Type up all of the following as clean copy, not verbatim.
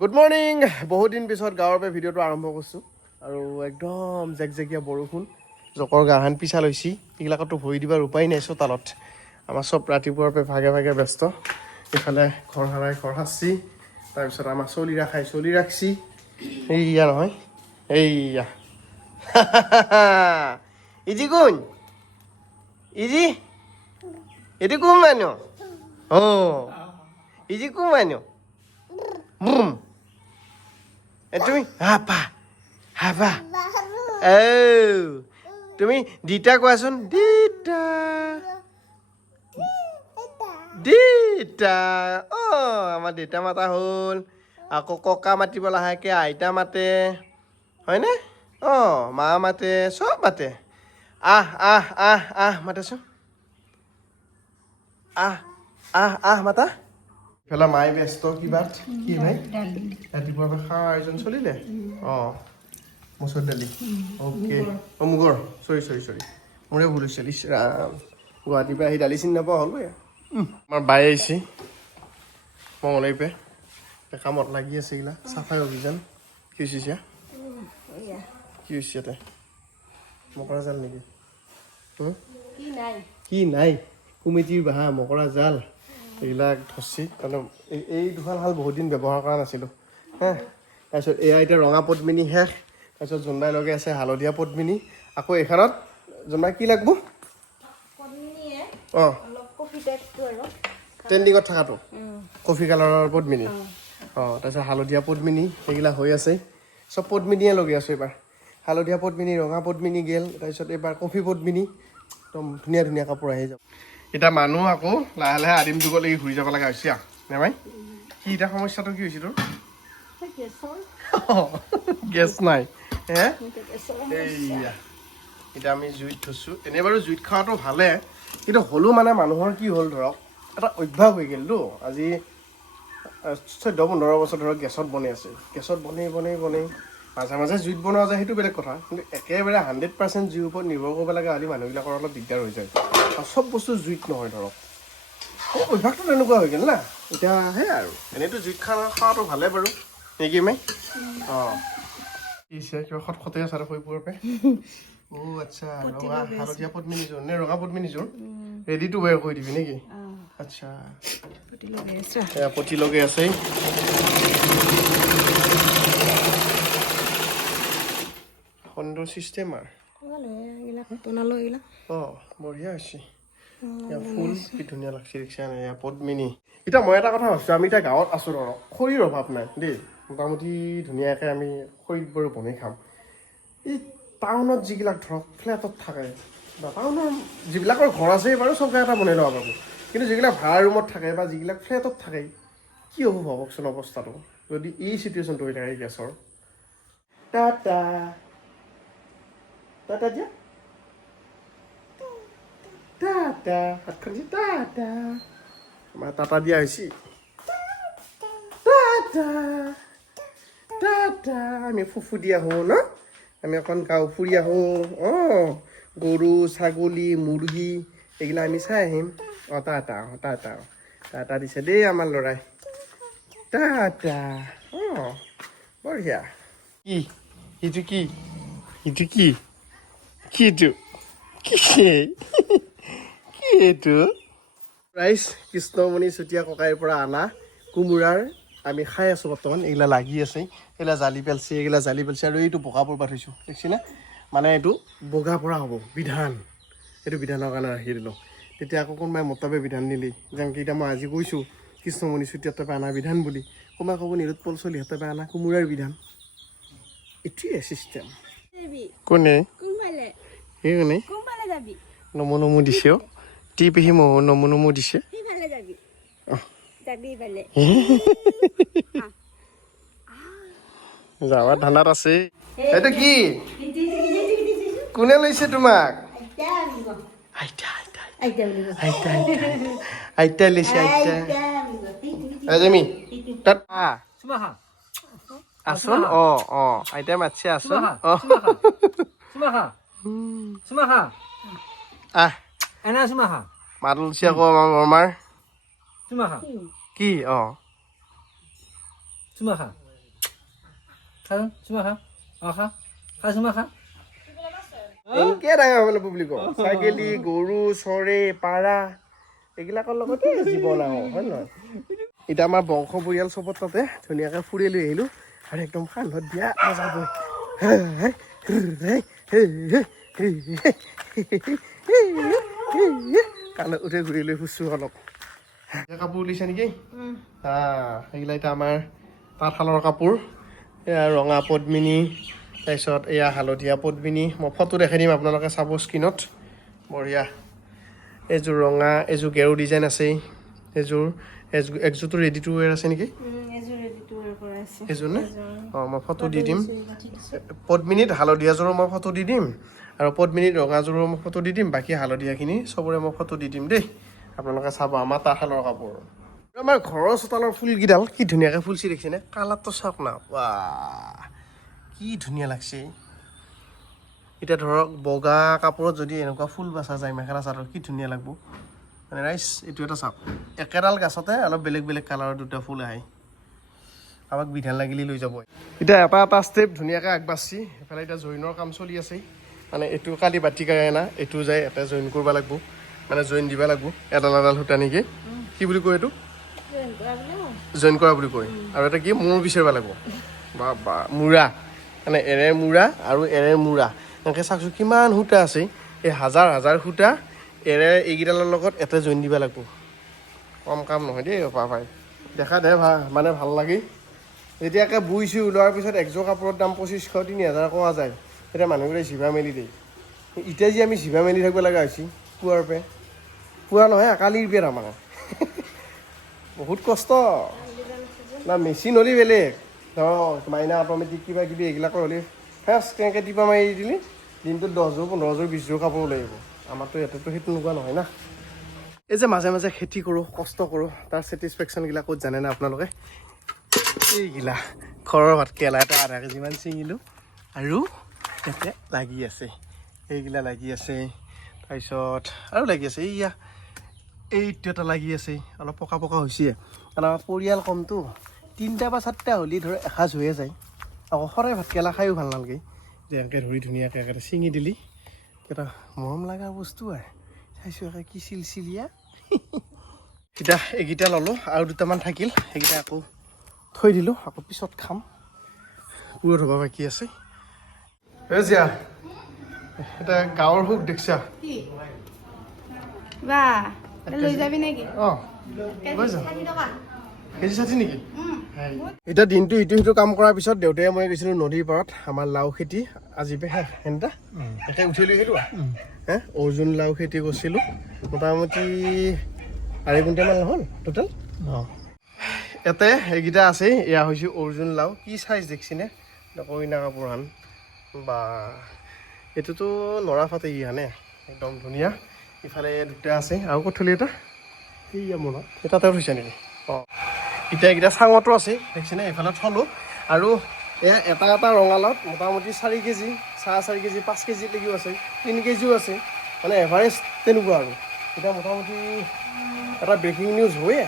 Good morning বহুত দিন পিছত গাঁৱৰ পৰা ভিডিঅ'টো আৰম্ভ কৰিছোঁ আৰু একদম জেকজেকীয়া বৰষুণ জকৰ গাহান পিছা লৈছি এইবিলাকতো ভৰি দিবৰ উপায় নাই চোতালত আমাৰ চব ৰাতিপুৱাৰ পৰা ভাগে ভাগে ব্যস্ত ইফালে ঘৰ সাৰাই ঘৰ সাৰছি তাৰপিছত আমাৰ চলি ৰাখাই চলি ৰাখছি এইয়া নহয় এইয়া ইজি কোন ইজি এটি কোন মানুহ ইজি কোন মানুহ বুম তুমি হাপা হাপা তুমি দিতা কোৱাচোন দিতা দিতা আমাৰ দেউতা মাতা হ'ল আকৌ ককা মাতিব লাহেকৈ আইতা মাতে হয়নে মা মাতে চব মাতে আহ আহ আহ আহ মাতেচোন আহ আহ আহ মাতা ইফালে মায়ে ব্যস্ত কিবা কি ভাই ৰাতিপুৱাৰ পৰা খোৱা আয়োজন চলিলে মচুৰ দালি অ'কে মুগৰ চৰি মোৰে ভুল হৈছে ৰাম গুৱাহাটীৰ পৰা আহি দালি চিনি নাপোৱা হ'ল আমাৰ বায়ে আহিছে মঙলদৈৰ পৰা কামত লাগি আছে এইগিলা চাফাই অভিযান কি হৈছে কি হৈছে ইয়াতে মকৰা জাল নেকি কি নাই কমিটিৰ বাহা মকৰা জাল এইবিলাক ধৰছি তাৰমানে এই দুখন শাল বহুত দিন ব্যৱহাৰ কৰা নাছিলোঁ হা তাৰপিছত এয়া এতিয়া ৰঙা পদ্মিনী শেষ তাৰপিছত জোনবাই লগাই আছে হালধীয়া পদ্মিনী আকৌ এইখনত জোনবাই কি লাগব ট্ৰেণ্ডিঙত থকাটো কফি কালাৰৰ পদ্মিনী তাৰপিছত হালধীয়া পদ্মিনী সেইবিলাক হৈ আছে চব পদ্মিনীয়ে লগাই আছোঁ এইবাৰ হালধীয়া পদ্মিনী ৰঙা পদ্মিনী গেল তাৰপিছত এইবাৰ কফি পদ্মিনী একদম ধুনীয়া ধুনীয়া কাপোৰ আহি যাব এতিয়া মানুহ আকৌ লাহে লাহে আদিম যুগলৈকে ঘূৰি যাব লগা হৈছে নেমাই কি এতিয়া সমস্যাটো কি হৈছে তোৰ গেছ নাই হে এইয়া এতিয়া আমি জুইত থৈছোঁ এনেই বাৰু জুইত খোৱাটো ভালে কিন্তু হ'লেও মানে মানুহৰ কি হ'ল ধৰক এটা অভ্যাস হৈ গ'লতো আজি 14-15 বছৰ ধৰক গেছত বনাই আছে গেছত বনাই মাজে মাজে জুইত বনোৱা যায় সেইটো বেলেগ কথা কিন্তু একেবাৰে 100% জুইৰ ওপৰত নিৰ্ভৰ কৰিব লগা হ'লে মানুহবিলাকৰ অলপ দিগদাৰ হৈ যায় আৰু চব বস্তু জুইত নহয় ধৰক অভ্যাসটো তেনেকুৱা হৈ গ'ল না এতিয়া সেয়াই আৰু এনেইতো জুইত খোৱাটো ভালে বাৰু নেকি মাই কিবা খটখটে আছে আৰু শৈপুৰৰ পৰা আচ্ছা হালধীয়া পদ্মিনীযোৰ নে ৰঙা পদ্মিনীযোৰ ৰেডি টু ৱেৰ কৰি দিবি নেকি আচ্ছা পতি লগাই আছে সুন্দৰ চিষ্টেম বঢ়িয়া হৈছে ফুল কি ধুনীয়া লাগছে ৰিক্সা পদ্মিনী এতিয়া মই এটা কথা ভাবিছোঁ আমি এতিয়া গাঁৱত আছোঁ ধৰক খৰিৰ অভাৱ নাই দেই মোটামুটি ধুনীয়াকৈ আমি খৰিত বাৰু বনাই খাম এই টাউনত যিবিলাক ধৰক ফ্লেটত থাকে বা টাউনৰ যিবিলাকৰ ঘৰ আছে বাৰু চবকে এটা বনাই ল'ব পাব কিন্তু যিবিলাক ভাড়া ৰুমত থাকে বা যিবিলাক ফ্লেটত থাকে কি হ'ব ভাবকচোন অৱস্থাটো যদি এই চিটুৱেশ্যনটো হৈ থাকে গেছৰ টাটা টাটা দিয়া টাটা হাতখন দি টাটা আমাৰ টাটা দিয়া হৈছে টাটা টাটা আমি ফুফু দি আহোঁ ন আমি অকণ গাঁও ফুৰি আহোঁ গৰু ছাগলী মুৰ্গী এইগিলা আমি চাই আহিম টাটা দিছে দেই আমাৰ ল'ৰাই টাটা বঢ়িয়া কি এইটো কি এইটো কি কি এইটো কি কি এইটো ৰাইজ কৃষ্ণমণি চুতীয়া ককাইৰ পৰা অনা কোমোৰাৰ আমি খাই আছোঁ বৰ্তমান এইগিলা লাগি আছে এইগিলা জালি পেলছে আৰু এইটো বগা পৰবা থৈছোঁ দেখিছেনে মানে এইটো বগা পৰা হ'ব বিধান এইটো বিধানৰ কাৰণে ৰাখি দিলোঁ তেতিয়া আকৌ কোনোবাই মতাবে বিধান নিলি যেনেকৈ এতিয়া মই আজি কৈছোঁ কৃষ্ণমণি চুতীয়াৰ পৰা অনা বিধান বুলি কোনোবাই ক'ব নিৰুৎপল চলিহঁতৰ পৰা অনা কোমোৰাৰ বিধান এইটোৱে চিষ্টেম কোনে সেই কোনে নমু দিছে টি পিহি নমু দিছে যাৱাৰ ধানাত আছে এইটো কি কোনে লৈছে তোমাক আইতা লৈছে আইতা তাত আছোন আইতাই মাতছে আছোন মাত লৈছে আকৌ আমাৰ কি চুমা খা খা খা চুমা খা এনেকৈ ডাঙৰ মানে পাব্লিকৰ ছাগলী গৰু চৰে পাৰা এইবিলাকৰ লগতে জীৱন আৰু হয় নহয় এতিয়া আমাৰ বংশ পৰিয়াল চবত তাতে ধুনীয়াকৈ ফুৰি লৈ আহিলোঁ আৰু একদম কান্ধত দিয়া যাব কাণত উঠি ঘূৰি লৈ ফুৰিছোঁ অলপ কাপোৰ উলিয়াইছে নেকি সেইগিলা এতিয়া আমাৰ তাঁতশালৰ কাপোৰ এয়া ৰঙা পদ্মিনী তাৰপিছত এয়া হালধীয়া পদ্মিনী মই ফটো দেখাই দিম আপোনালোকে চাব স্ক্ৰীণত বঢ়িয়া এযোৰ ৰঙা এযোৰ গেৰু ডিজাইন আছেই এযোৰ একযোৰটো ৰেডি টু ৱেৰ আছে নেকি এযোৰ নে অঁ মই ফটো দি দিম পদ্মিনীত হালধীয়াযোৰৰ মই ফটো দি দিম আৰু পদ্মিনীত ৰঙাযোৰৰ মই ফটো দি দিম বাকী হালধীয়াখিনি চবৰে মই ফটো দি দিম দেই আপোনালোকে চাব আমাৰ তাঁতশালৰ কাপোৰ আমাৰ ঘৰৰ চোতালৰ ফুলকেইডাল কি ধুনীয়াকৈ ফুলছি দেখিছেনে কালাৰটো চাওক না বাহ কি ধুনীয়া লাগছে এতিয়া ধৰক বগা কাপোৰত যদি এনেকুৱা ফুল বাচা যায় মেখেলা চাদৰ কি ধুনীয়া লাগব মানে ৰাইজ এইটো এটা চাওক একেডাল গাছতে অলপ বেলেগ বেলেগ কালাৰৰ দুটা ফুল আহে আমাক বিধান লাগিলে লৈ যাব এতিয়া এটা এটা ষ্টেপ ধুনীয়াকৈ আগবাঢ়ছি এইফালে এতিয়া জইনৰ কাম চলি আছে মানে এইটো কালি বাতি কানা এইটো যায় এটা জইন কৰিব লাগিব মানে জইন দিব লাগিব এডাল এডাল সূতা নেকি কি বুলি কয় এইটো জইন কৰা বুলি কয় আৰু এটা কি মূৰ বিচাৰিব লাগিব বা বা মূৰা মানে এৰেৰ মূৰা আৰু এৰেৰ মূৰা এনেকৈ চাওকচোন কিমান সূতা আছে এই হাজাৰ হাজাৰ সূতা এৰে এইকেইডালৰ লগত এটা জইন দিব লাগিব কম কাম নহয় দেই ভাই দেখা দে মানে ভাল লাগে যেতিয়াকৈ বুইছোঁ ওলোৱাৰ পিছত একযোৰ কাপোৰৰ দাম 2500-3000 কোৱা যায় তেতিয়া মানুহবোৰে জিভা মেলি দিয়ে এতিয়া যে আমি জিভা মেলি থাকিব লগা হৈছি পুৱাৰ পে পুৱা নহয় কালিৰ পে আমাৰ বহুত কষ্ট না মেচিন হ'লে বেলেগ ধৰক মাইনা অট'মেটিক কিবা কিবি এইবিলাকৰ হ'লে ফাৰ্ষ্ট তেনেকৈ টিপা মাৰি দিলি দিনটোত 10যোৰ 15যোৰ 20যোৰ কাপোৰ লাগিব আমাৰতো ইয়াতেতো সেইটো নোপোৱা নহয় না এই যে মাজে মাজে খেতি কৰোঁ কষ্ট কৰোঁ তাৰ ছেটিছফেকশ্যনগিলা ক'ত জানেনে আপোনালোকে এইগিলা ঘৰৰ ভাতকেৰেলা এটা আধা কেজিমান ছিঙিলোঁ আৰু ইয়াতে লাগি আছে এইগিলা লাগি আছে তাৰপিছত আৰু লাগি আছে এইয়া এইটো এটা লাগি আছে অলপ পকা পকা হৈছে কাৰণ আমাৰ পৰিয়াল কমটো 3টা বা 4টা হ'লে ধৰ এসাঁজ হৈয়ে যায় আকৌ সদায় ভাতকেৰেলা খায়ো ভাল নালাগে যে এনেকৈ ধৰি ধুনীয়াকৈ একেবাৰে ছিঙি দিলি এটা মৰম লগা বস্তু আৰু চাইছোঁ একে কি চিলচিলীয়া এতিয়া এইকেইটা ল'লোঁ আৰু দুটামান থাকিল সেইকেইটা আকৌ থৈ দিলোঁ আকৌ পিছত খাম পুৰত হ'ব বাকী আছে জিয়া এটা গাঁৱৰ সুখ দেখিছা লৈ যাবি নেকি অঁ লৈ যাম কেজি 60 নেকি এতিয়া দিনটো ইটো সিটো কাম কৰাৰ পিছত দেউতাই মই গৈছিলোঁ নদীৰ পাৰত আমাৰ লাও খেতি আজি শেষ সেনেটা একে উঠি লৈ সেইটো অৰ্জুন লাও খেতি কৰিছিলোঁ মোটামুটি 2.5 কুইণ্টেলমান নহ'ল টোটেল অঁ ইয়াতে এইকেইটা আছেই এয়া হৈছে অৰ্জুন লাও কি চাইজ দেখিছেনে কইনা কাপোৰহান বা এইটোতো নৰা ফাটে ইহানে একদম ধুনীয়া ইফালে দুটা আছে আৰু ক'ত থলি এটা এইয়া মনত এটাতে থৈছে নেকি অঁ এতিয়া এইকেইটা চাঙতো আছে দেখিছেনে এইফালে থলোঁ আৰু এয়া এটা এটা ৰঙালাওত মোটামুটি 4 কেজি 4.5 কেজি 5 কেজিলৈকেও আছে 3 কেজিও আছে মানে এভাৰেজ তেনেকুৱা আৰু এতিয়া মোটামুটি এটা ব্ৰেকিং নিউজ হয়ে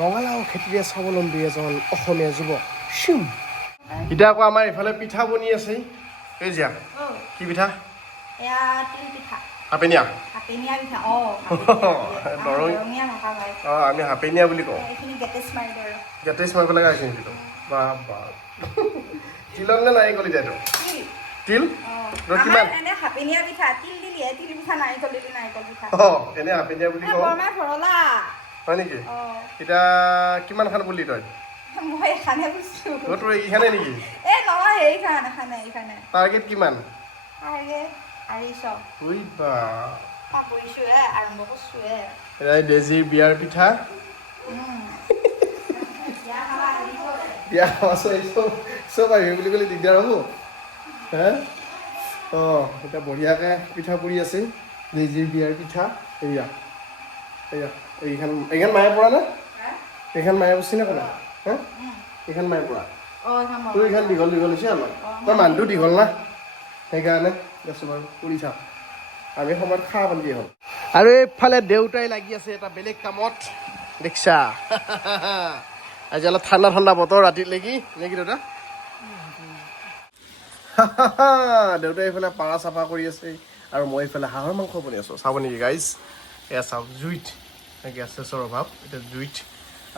ৰঙালাও খেতিৰে স্বাৱলম্বী এজন অসমীয়া যুৱক চিম এতিয়া আকৌ আমাৰ এইফালে পিঠা বনি আছে এই জিয়া কি পিঠা হাপেনীয়া অঁ আমি হাপেনীয়া বুলি কওঁ গেটেজ মাৰিব লগা হৈছে নেকি বা বা তিলত নে নাৰিকল এতিয়াতো তিল কিমান এনে হাপেনীয়া বুলি কওঁ হয় নেকি এতিয়া কিমানখান বুলি তই তোৰ এইখানে নেকি টাৰ্গেট কিমান ডেজিৰ বিয়াৰ পিঠা বিয়া চব আহিবি বুলি ক'লে দিগদাৰ হ'ব হে অঁ এতিয়া বঢ়িয়াকৈ পিঠা পুৰি আছে ডেজিৰ বিয়াৰ পিঠা এয়া এইখন মায়ে পৰা নে এইখন মায়ে বস্তু নে ক'লে হা এইখন মায়ে পৰা তোৰ এইখন দীঘল দীঘল হৈছে আমাৰ তই মানুহটো দীঘল না সেইকাৰণে দেচোন বাৰু কৰি থাক আমি সময়ত খাব পালি হ'ল আৰু এইফালে দেউতাই লাগি আছে এটা বেলেগ কামত দেখিছা আজি অলপ ঠাণ্ডা ঠাণ্ডা বতৰ ৰাতিলৈকে নেকি দেউতা দেউতাই এইফালে পাৰা চাফা কৰি আছে আৰু মই এইফালে হাঁহৰ মাংস বনাই আছোঁ। চাব নেকি গাইজ? এয়া চাওক জুইত গেছেছৰ অভাৱ, এতিয়া জুইত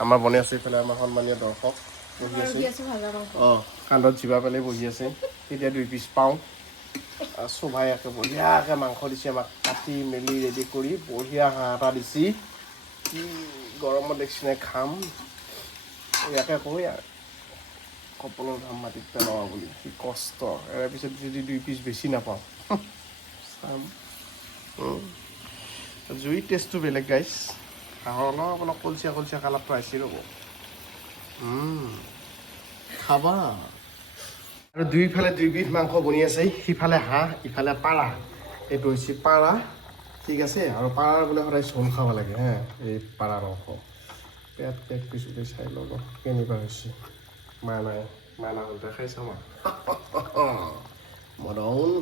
আমাৰ বনাই আছে। এইফালে আমাৰ সন্মানীয় দৰ্শক বহি আছে। অঁ কান্ধত জিভা পেলাই বহি আছে। তেতিয়া 2 পিচ পাওঁ। চোভাই একে বঢ়িয়াকৈ মাংস দিছে আমাক কাটি মেলি ৰেডি কৰি বঢ়িয়া হাঁহ এটা দিছে। কি গৰমত দেখিছেনে খাম। ইয়াকে কয় আৰু কপালৰ ঘাম মাটিত পেলোৱা বুলি, কি কষ্ট। ইয়াৰ পিছত যদি 2 পিচ বেছি নাপাওঁ চাম। জুইৰ টেষ্টটো বেলেগ গাইজ। হাঁহৰ অলপ অলপ কলচীয়া কালাৰটো আহিছে ৰ'ব। খাবা। আৰু দুইফালে 2 বিধ মাংস বনি আছে। সিফালে হাঁহ, ইফালে পাৰা। এইটো হৈছে পাৰা, ঠিক আছে। আৰু পাৰাৰ বোলে সদায় ঝোল খাব লাগে হে, এই পাৰা মাংস। পেট পিছতে চাই ল'ব কেনেকুৱা হৈছে। মানা হ'লতে খাই চাম আৰু মদন।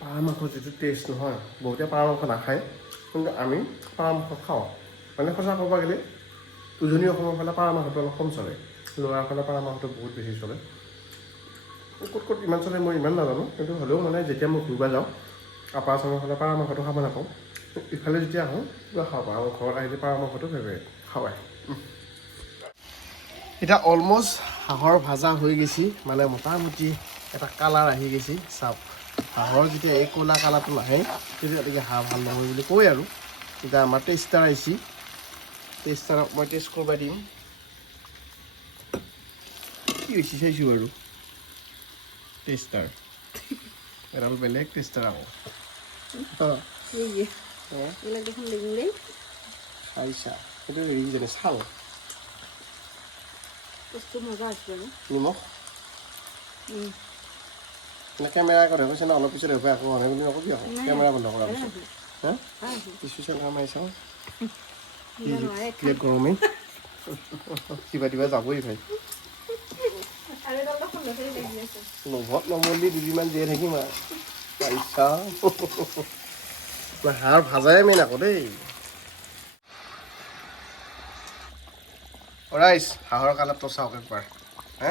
পাৰ মাংসৰ যিটো টেষ্ট নহয়, বহুতে পাৰ মাংস নাখায়, কিন্তু আমি পাৰ মাংস খাওঁ। মানে সঁচা ক'ব গ'লে উজনি অসমৰ ফালে পাৰ মাংসটো অলপ কম চলে, ল'ৰাৰ ফালে পাৰ মাংসটো বহুত বেছি চলে। ক'ত ইমান চলে মই ইমান নাজানো, কিন্তু হ'লেও মানে যেতিয়া মই ঘূৰিব যাওঁ আপাৰ আচামৰ ফালে পাৰ মাংসটো খাব নাপাওঁ। ইফালে যেতিয়া আহোঁ কিবা খাব পাৰোঁ। ঘৰত আহিলে পাৰ মাংসটো ফেভৰেট খাওয়াই। এতিয়া অলমষ্ট হাঁহৰ ভাজা হৈ গৈছে, মানে মোটামুটি এটা কালাৰ আহি গৈছে। চাওক হাঁহৰ যেতিয়া এই ক'লা কালাৰটো নাহে তেতিয়া হাঁহ ভাল নহয় বুলি কয় আৰু। এতিয়া আমাৰ টেষ্টাৰ আহিছে, টেষ্টাৰক মই টেষ্ট কৰিব দিম। কি হৈছে চাইছোঁ আৰু টেষ্টাৰ এডাল বেলেগ টেষ্টাৰ আকৌ। খাইছা সেইটো হেৰি যেনে চাল নিমখ কেমেৰা কথা কৈছে না, অলপ পিছত হ'ব আকৌ হয় বুলি নকবি আকৌ। কেমেৰা বন্ধ কৰাৰ পিছত হা পিছত কাম আহি চাওঁ গৰমে কিবা যাবই ভাই। লোভত নমলি দুদিনমান জীয়াই থাকিম আৰু পইচা। হাঁহ ভাজাই মেইন আকৌ দেই। ৰাইজ হাঁহৰ কালাৰটো চাওক একবাৰ হা,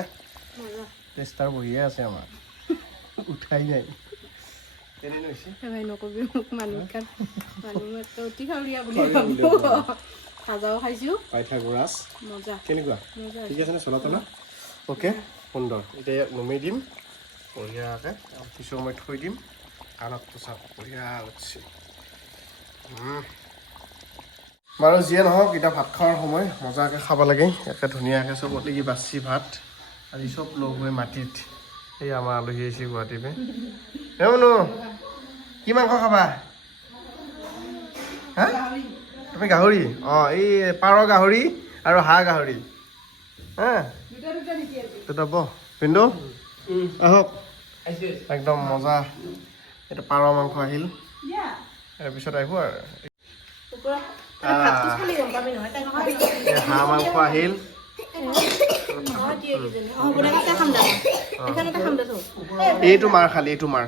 টেষ্টাৰ বহিয়ে আছে আমাৰ, উঠাই নাই। নকবি মোক মানুহ অতি খাৱৰীয়া বুলি ভাজাও খাইছোঁ। পাইথাগোৰাছ মজা কেনেকুৱা? ঠিক আছে নে চলা তলা? অ'কে সুন্দৰ। এতিয়া ইয়াক নমাই দিম বঢ়িয়াকৈ, কিছু সময় থৈ দিম। কালাৰটো চাওক বঢ়িয়া উঠছে। বাৰু যিয়ে নহওক এতিয়া ভাত খোৱাৰ সময়, মজাকৈ খাব লাগে। একে ধুনীয়াকৈ চবতে কি বাচি ভাত আজি চব লগ হৈ মাটিত। এই আমাৰ আলহী আহিছে গুৱাহাটীৰ পৰা। কি মাংস খাবা? হা তুমি গাহৰি? অঁ এই পাৰ গাহৰি আৰু হাঁহ গাহৰি হা দুটা বহ পিন্ধো আহক। একদম মজা। এইটো পাৰ মাংস আহিল, তাৰপিছত আহিব আৰু হাঁহ মাংস আহিল। এইটো মাৰ খালি, এইটো মাৰ।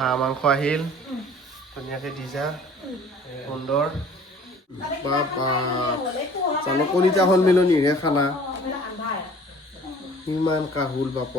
হাঁহ মাংস আহিল ধুনীয়াকৈ দিছা, সুন্দৰ। বাবা জানো কলিতা সন্মিলনীৰহে খানা, ইমান কাহুল বাপ।